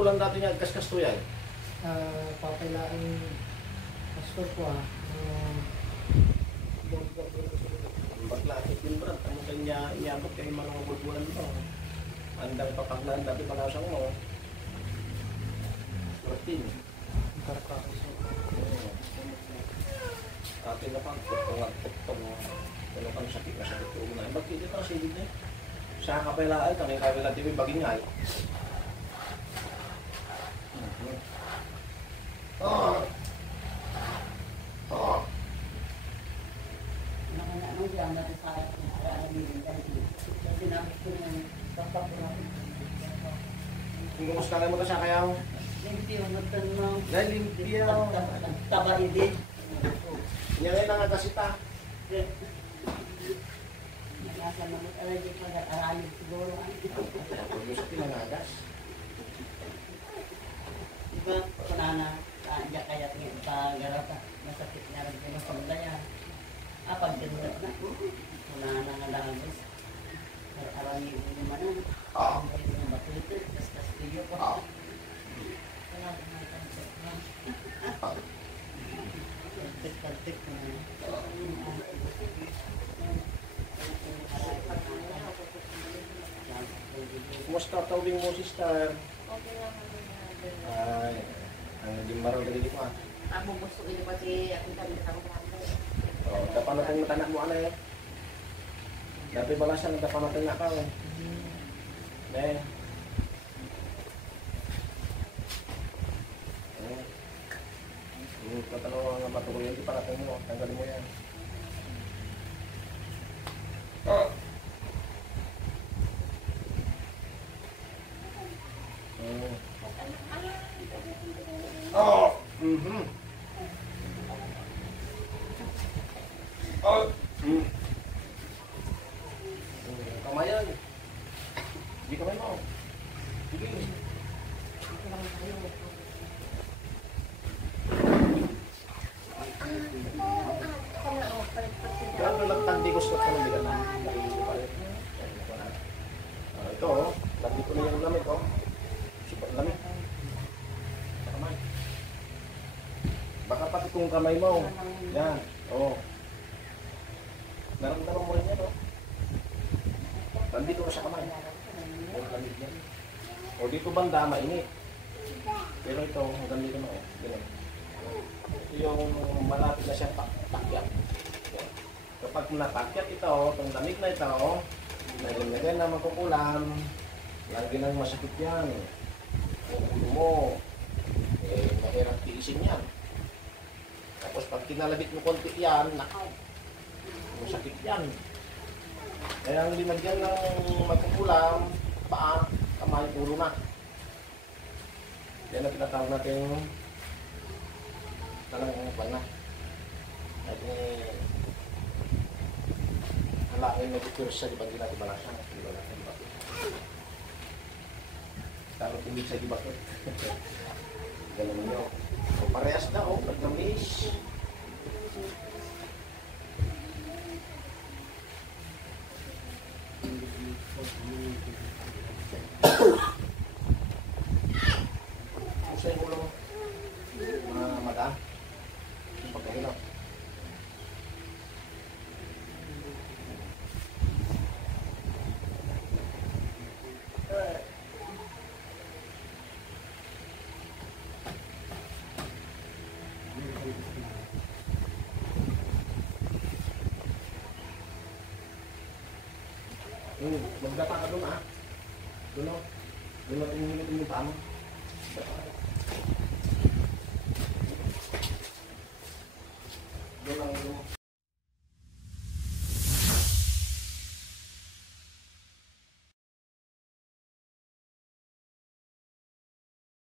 bulan dati niya kaskas to yan? Papailaan pastor ko Bakla, itin brad, ano kanya iabot kayo mga bulbulan ito? Andang papaglaan dati panasang mo. 14. Ate na pang tutong ano kang sakit na sakit ko na. Bakit dito ang silid na? Sa kapailaan, kami kapailaan TV bagingay. Kung kumusta kayo mo ito sa kayaw? Limpyo, matanong. Limpyo. Taba hindi. Yan ay nangagasita. Nasa namot alay pag-aralin siguro. Huwag mo sa pinangagas. Diba, kunana, kanya kaya pag-arata, masakit na rin kayo sa mulaya. Pag-dinat na, kunana nga langos. Aralin mo naman na. Ang mga matulit, kas-kastiyo ko. Wala ko na kansok na. Kantik-kantik na. Kumusta tawing mo, sister? Okay lang naman natin. Ay, ang naging marang dali ko ah. Ako gusto ko kasi ako kami nakakapagod. Oh, dapat natin matanak mo ano eh. Dapat balasan, dapat natin na ka eh. Eh. Patalo ang bato ko yan, di pa natin mo, tanggalin mo yan. Kamayan. Hindi kamay mo. Sige. Gano'n lang tandi gusto ko ng bilan. Ito oh, lagi ko na yung lamig oh. Super lamig. Kamay. Baka pati kung kamay mo. Yan. Oh. Naramdaman mo rin yan oh. Tandi ko na sa kamay. Lamig yan. O dito banda mainit. Pero ito hanggang dito na oh. Ganun. Yung malapit na siya takyat. Kapag natakyat ito, itong lamig na ito, naging na magkukulam, lagi nang masakit yan. Kung ulo mo, mahirap tiisin yan. Tapos pag kinalabit mo konti yan, nakaw, masakit yan. Kaya ang linagyan ng magkukulam, paa, kamay, ulo na. Yan ang tinatawag natin talang upan na. At halakin na dipirsa di ba natin balasan. Di ba natin bakit? Talo tumig sa bakit. Ganun nyo. So parehas na oh, nagnamis. Usay mo lang. Mga mata. Pagkahilap. Magdapa ka doon ah. Doon o. Doon natin hilitin yung paa mo. Doon lang.